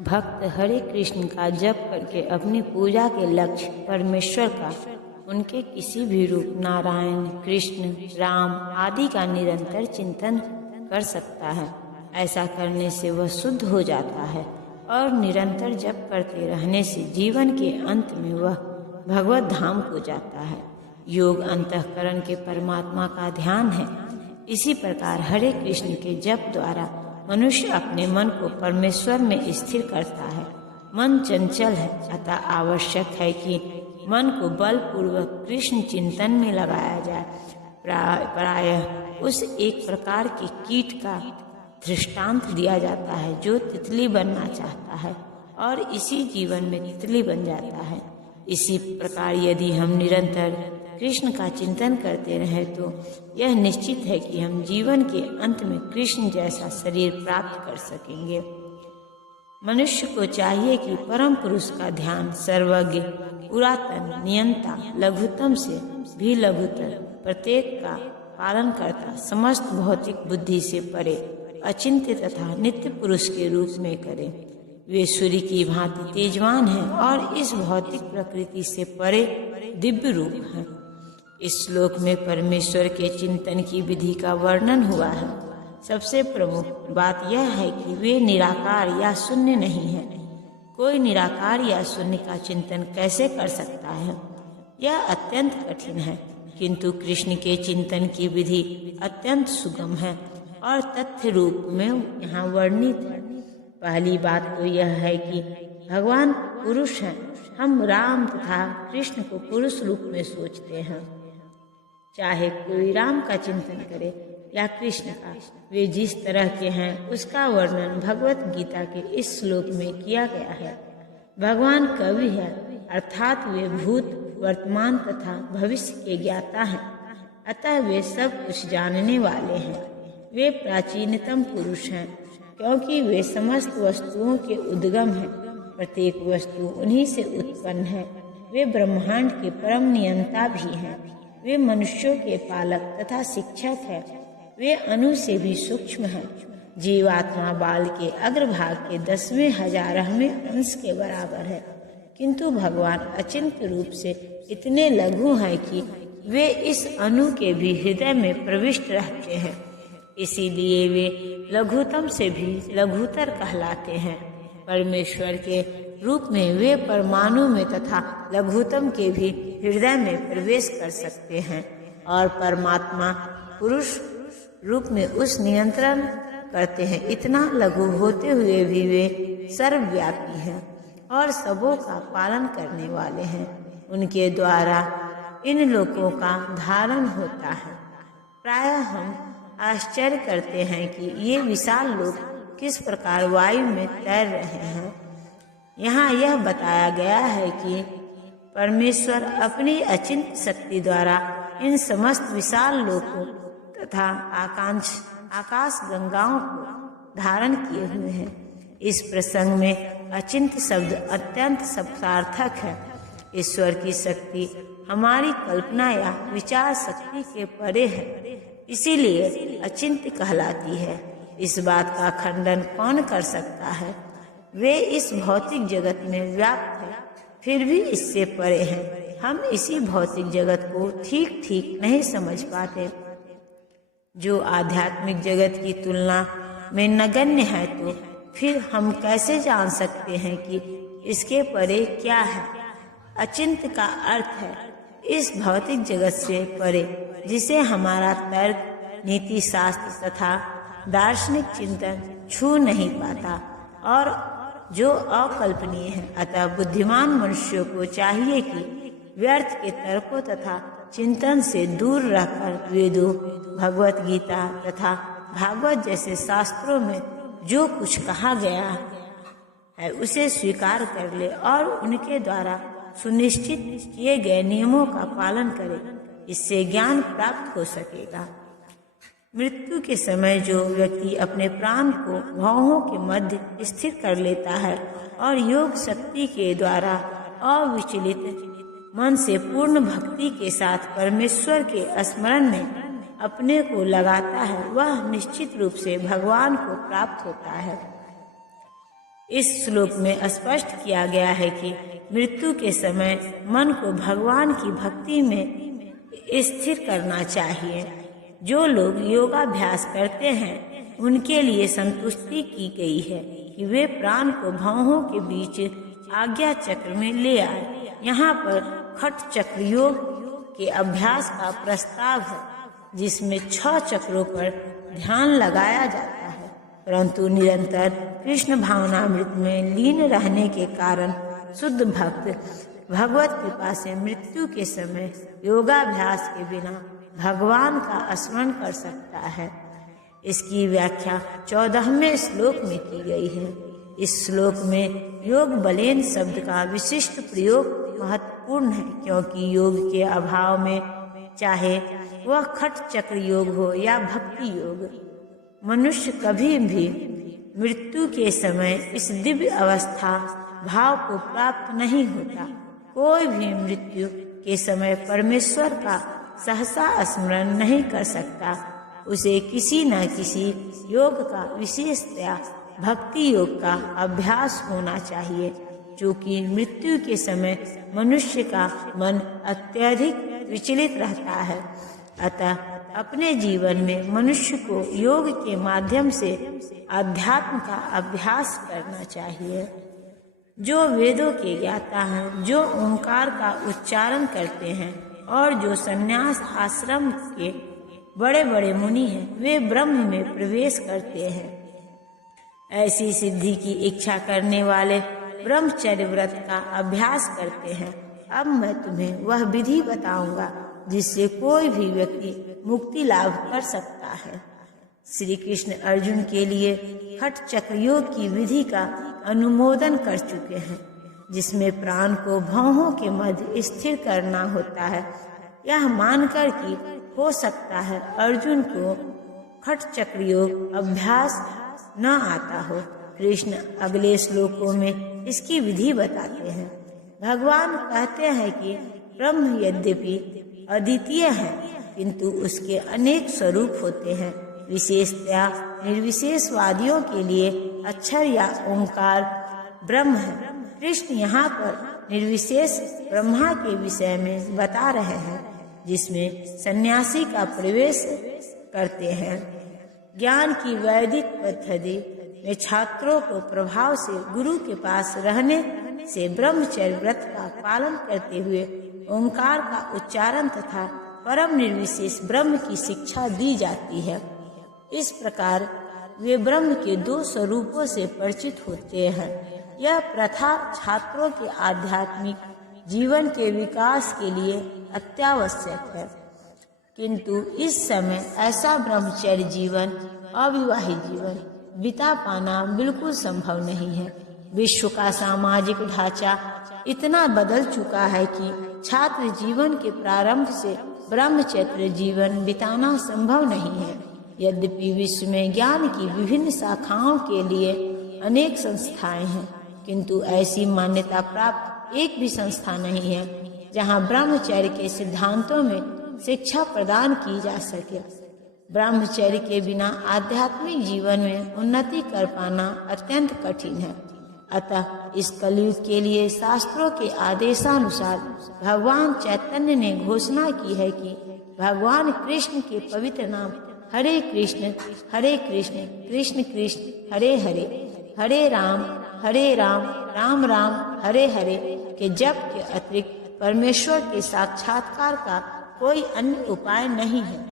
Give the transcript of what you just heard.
भक्त हरे कृष्ण का जप करके अपनी पूजा के लक्ष्य परमेश्वर का, उनके किसी भी रूप नारायण, कृष्ण, राम आदि का निरंतर चिंतन कर सकता है। ऐसा करने से वह शुद्ध हो जाता है और निरंतर जप करते रहने से जीवन के अंत में वह भगवत धाम को जाता है। योग अंतःकरण के परमात्मा का ध्यान है। इसी प्रकार हरे कृष्ण के जप द्वारा मनुष्य अपने मन को परमेश्वर में स्थिर करता है। मन चंचल है, अतः आवश्यक है कि मन को बलपूर्वक कृष्ण चिंतन में लगाया जाए। प्रायः उस एक प्रकार के कीट का दृष्टांत दिया जाता है जो तितली बनना चाहता है और इसी जीवन में तितली बन जाता है। इसी प्रकार यदि हम निरंतर कृष्ण का चिंतन करते रहें तो यह निश्चित है कि हम जीवन के अंत में कृष्ण जैसा शरीर प्राप्त कर सकेंगे। मनुष्य को चाहिए कि परम पुरुष का ध्यान सर्वज्ञ, पुरातन, नियंता, लघुतम से भी लघुतर, प्रत्येक का पालन करता, समस्त भौतिक बुद्धि से परे, अचिंत्य तथा नित्य पुरुष के रूप में करे। वे सूर्य की भांति तेजवान हैं और इस भौतिक प्रकृति से परे दिव्य रूप हैं। इस श्लोक में परमेश्वर के चिंतन की विधि का वर्णन हुआ है। सबसे प्रमुख बात यह है कि वे निराकार या शून्य नहीं है। कोई निराकार या शून्य का चिंतन कैसे कर सकता है? यह अत्यंत कठिन है, किंतु कृष्ण के चिंतन की विधि अत्यंत सुगम है और तथ्य रूप में यहाँ वर्णित है। पहली बात तो यह है कि भगवान पुरुष हैं। हम राम तथा कृष्ण को पुरुष रूप में सोचते हैं। चाहे कोई राम का चिंतन करे या कृष्ण का, वे जिस तरह के हैं उसका वर्णन भगवत गीता के इस श्लोक में किया गया है। भगवान कवि है, अर्थात वे भूत, वर्तमान तथा भविष्य के ज्ञाता हैं, अतः वे सब कुछ जानने वाले हैं। वे प्राचीनतम पुरुष हैं क्योंकि वे समस्त वस्तुओं के उद्गम हैं। प्रत्येक वस्तु उन्हीं से उत्पन्न है। वे ब्रह्मांड के परम नियंता भी हैं। वे मनुष्यों के पालक तथा शिक्षक हैं। वे अणु से भी सूक्ष्म हैं। जीवात्मा बाल के अग्रभाग के 10वें 1000वें अंश के बराबर है, किंतु भगवान अचिंत्य रूप से इतने लघु हैं कि वे इस अणु के भी हृदय में प्रविष्ट रहते हैं। इसीलिए वे लघुतम से भी लघुतर कहलाते हैं। परमेश्वर के रूप में वे परमाणु में तथा लघुतम के भी हृदय में प्रवेश कर सकते हैं और परमात्मा पुरुष रूप में उस नियंत्रण करते हैं। इतना लघु होते हुए भी वे सर्वव्यापी हैं और सबों का पालन करने वाले हैं। उनके द्वारा इन लोकों का धारण होता है। प्रायः हम आश्चर्य करते हैं कि ये विशाल लोक किस प्रकार वायु में तैर रहे हैं। यहाँ यह बताया गया है कि परमेश्वर अपनी अचिंत्य शक्ति द्वारा इन समस्त विशाल लोकों तथा आकाश गंगाओं को धारण किए हुए हैं। इस प्रसंग में अचिंत्य शब्द अत्यंत सार्थक है। ईश्वर की शक्ति हमारी कल्पना या विचार शक्ति के परे है, इसीलिए अचिंत्य कहलाती है। इस बात का खंडन कौन कर सकता है? वे इस भौतिक जगत में व्याप्त हैं, फिर भी इससे परे हैं। हम इसी भौतिक जगत को ठीक ठीक नहीं समझ पाते। जो आध्यात्मिक जगत की तुलना में नगण्य है, तो फिर हम कैसे जान सकते हैं कि इसके परे क्या है? अचिंत्य का अर्थ है इस भौतिक जगत से परे, जिसे हमारा तर्क, नीति शास्त्र तथा दार्शनिक चिंतन छू नहीं पाता और जो अकल्पनीय है। अतः बुद्धिमान मनुष्यों को चाहिए कि व्यर्थ के तर्कों तथा चिंतन से दूर रहकर वेदों, भगवत गीता तथा भागवत जैसे शास्त्रों में जो कुछ कहा गया है उसे स्वीकार कर ले और उनके द्वारा सुनिश्चित किए गए नियमों का पालन करे। इससे ज्ञान प्राप्त हो सकेगा। मृत्यु के समय जो व्यक्ति अपने प्राण को भौहों के मध्य स्थिर कर लेता है और योग शक्ति के द्वारा अविचलित मन से पूर्ण भक्ति के साथ परमेश्वर के स्मरण में अपने को लगाता है, वह निश्चित रूप से भगवान को प्राप्त होता है। इस श्लोक में स्पष्ट किया गया है कि मृत्यु के समय मन को भगवान की भक्ति में स्थिर करना चाहिए। जो लोग योगाभ्यास करते हैं उनके लिए संतुष्टि की गई है कि वे प्राण को भौहों के बीच आज्ञा चक्र में ले आए। यहाँ पर खट चक्र योग के अभ्यास का प्रस्ताव है, जिसमें 6 चक्रों पर ध्यान लगाया जाता है, परंतु निरंतर कृष्ण भावनामृत में लीन रहने के कारण शुद्ध भक्त भगवत कृपा से मृत्यु के समय योगाभ्यास के बिना भगवान का स्मरण कर सकता है। इसकी व्याख्या 14वें श्लोक में की गई है। इस श्लोक में योग बलेन शब्द का विशिष्ट प्रयोग महत्वपूर्ण है, क्योंकि योग के अभाव में चाहे वह खट चक्र योग हो या भक्ति योग, मनुष्य कभी भी मृत्यु के समय इस दिव्य अवस्था भाव को प्राप्त नहीं होता। कोई भी मृत्यु के समय परमेश्वर का सहसा स्मरण नहीं कर सकता। उसे किसी न किसी योग का, विशेषतया भक्ति योग का अभ्यास होना चाहिए, क्योंकि मृत्यु के समय मनुष्य का मन अत्यधिक विचलित रहता है। अतः अपने जीवन में मनुष्य को योग के माध्यम से अध्यात्म का अभ्यास करना चाहिए। जो वेदों के ज्ञाता हैं, जो ओंकार का उच्चारण करते हैं और जो संन्यास आश्रम के बड़े बड़े मुनि हैं, वे ब्रह्म में प्रवेश करते हैं। ऐसी सिद्धि की इच्छा करने वाले ब्रह्मचर्य व्रत का अभ्यास करते हैं। अब मैं तुम्हें वह विधि बताऊंगा जिससे कोई भी व्यक्ति मुक्ति लाभ कर सकता है। श्री कृष्ण अर्जुन के लिए खट चक्र योग की विधि का अनुमोदन कर चुके हैं, जिसमें प्राण को भौहों के मध्य स्थिर करना होता है। यह मानकर कि हो सकता है अर्जुन को खट चक्र योग अभ्यास न आता हो, कृष्ण अगले श्लोकों में इसकी विधि बताते हैं। भगवान कहते हैं कि ब्रह्म यद्यपि अद्वितीय है, किंतु उसके अनेक स्वरूप होते हैं। विशेषतया निर्विशेषवादियों के लिए अक्षर या ओंकार ब्रह्म है। कृष्ण यहाँ पर निर्विशेष ब्रह्मा के विषय में बता रहे हैं, जिसमें सन्यासी का प्रवेश करते हैं। ज्ञान की वैदिक पद्धति में छात्रों को प्रभाव से गुरु के पास रहने से ब्रह्मचर्य व्रत का पालन करते हुए ओंकार का उच्चारण तथा परम निर्विशेष ब्रह्म की शिक्षा दी जाती है। इस प्रकार वे ब्रह्म के 2 स्वरूपों से परिचित होते हैं। यह प्रथा छात्रों के आध्यात्मिक जीवन के विकास के लिए अत्यावश्यक है, किंतु इस समय ऐसा ब्रह्मचर्य जीवन, अविवाहित जीवन बिता पाना बिल्कुल संभव नहीं है। विश्व का सामाजिक ढांचा इतना बदल चुका है कि छात्र जीवन के प्रारंभ से ब्रह्मचर्य जीवन बिताना संभव नहीं है। यद्यपि विश्व में ज्ञान की विभिन्न शाखाओं के लिए अनेक संस्थाएं हैं, किंतु ऐसी मान्यता प्राप्त एक भी संस्था नहीं है जहां ब्रह्मचर्य के सिद्धांतों में शिक्षा प्रदान की जा सके। ब्रह्मचर्य के बिना आध्यात्मिक जीवन में उन्नति कर पाना अत्यंत कठिन है। अतः इस कलयुग के लिए शास्त्रों के आदेशानुसार भगवान चैतन्य ने घोषणा की है कि भगवान कृष्ण के पवित्र नाम हरे कृष्ण कृष्ण कृष्ण हरे हरे, हरे राम राम राम हरे हरे के जप के अतिरिक्त परमेश्वर के साक्षात्कार का कोई अन्य उपाय नहीं है।